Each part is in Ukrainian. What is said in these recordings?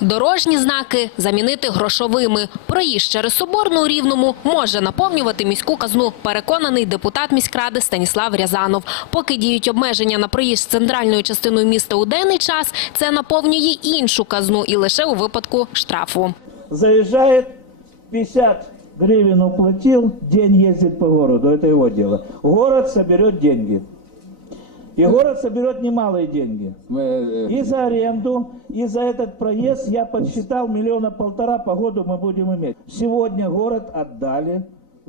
Дорожні знаки замінити грошовими. Проїзд через Соборну у Рівному може наповнювати міську казну, переконаний депутат міськради Станіслав Рязанов. Поки діють обмеження на проїзд центральною частиною міста у денний час, це наповнює іншу казну і лише у випадку штрафу. заезжает, 50 гривен уплатил, день ездит по городу, это его дело. Город соберет деньги. И город соберет немалые деньги. И за аренду, и за этот проезд я подсчитал миллиона полтора по году мы будем иметь. Сегодня город отдали.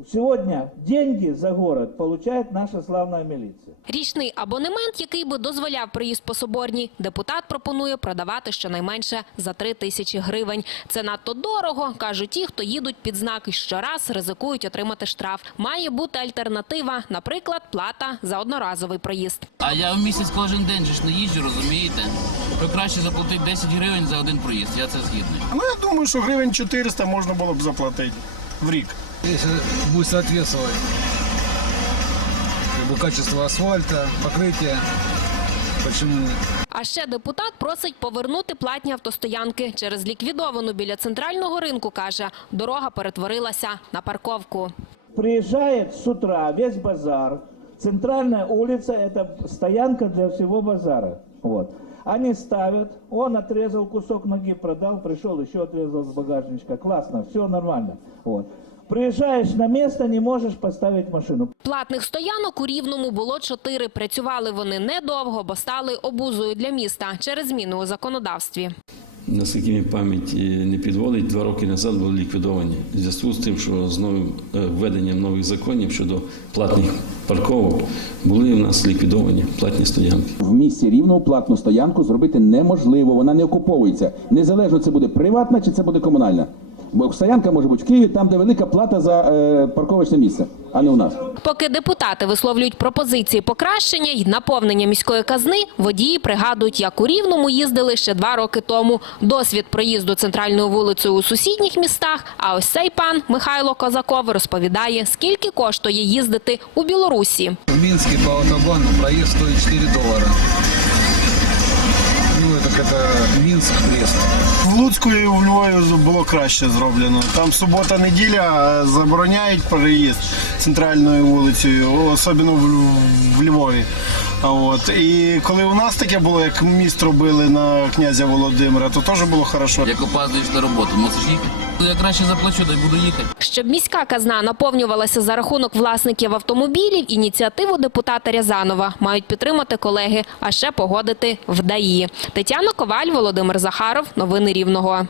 Сегодня деньги за город получает наша славная милиция. Річний абонемент, який би дозволяв проїзд по Соборній, депутат пропонує продавати щонайменше за 3 тисячі гривень. Це надто дорого, кажуть ті, хто їдуть під знак і щораз ризикують отримати штраф. Має бути альтернатива, наприклад, плата за одноразовий проїзд. А я в місяць кожен день ж не їжджу, розумієте? То краще заплатити 10 гривень за один проїзд, я це згідний. Ну, я думаю, що гривень 400 можна було б заплатити в рік. Если будет соответствовать как бы, качество асфальта, покрытия, почему нет? А ще депутат просить повернути платні автостоянки. Через ліквідовану біля центрального ринку, каже, дорога перетворилася на парковку. Приезжает с утра весь базар. Центральная улица – это стоянка для всего базара. Вот. Они ставят, он отрезал кусок ноги, продал, пришел, еще отрезал с багажничка. Классно, все нормально. Вот. Приїжджаєш на місце, не можеш поставити машину. Платних стоянок у Рівному було чотири. Працювали вони недовго, бо стали обузою для міста через зміни у законодавстві. Наскільки мені пам'ять е, не підводить, два роки назад були ліквідовані в зв'язку з тим, що з новим е, введенням нових законів щодо платних парковок були в нас ліквідовані платні стоянки. В місті рівно платну стоянку зробити неможливо, вона не окуповується. Незалежно це буде приватна чи це буде комунальна. Бо стоянка може бути в Києві, там, де велика плата за е, парковочне місце, а не у нас. Поки депутати висловлюють пропозиції покращення й наповнення міської казни, водії пригадують, як у Рівному їздили ще два роки тому. Досвід проїзду центральною вулицею у сусідніх містах. А ось цей пан Михайло Козаков розповідає, скільки коштує їздити у Білорусі. В Минске по автобану проезд стоит 4 доллара. Ну, это как Минск, Брест. В Луцьку і в Львові було краще зроблено. Там субота-неділя забороняють переїзд центральною вулицею, особливо в, Львові. От. І коли у нас таке було, як міст робили на князя Володимира, то теж було хорошо. Як опаздуєш на роботу, мусиш їхати. Я краще заплачу, дай буду їхати. Щоб міська казна наповнювалася за рахунок власників автомобілів, ініціативу депутата Рязанова мають підтримати колеги, а ще погодити в ДАІ. Тетяна Коваль, Володимир Захаров. Новини Рівного.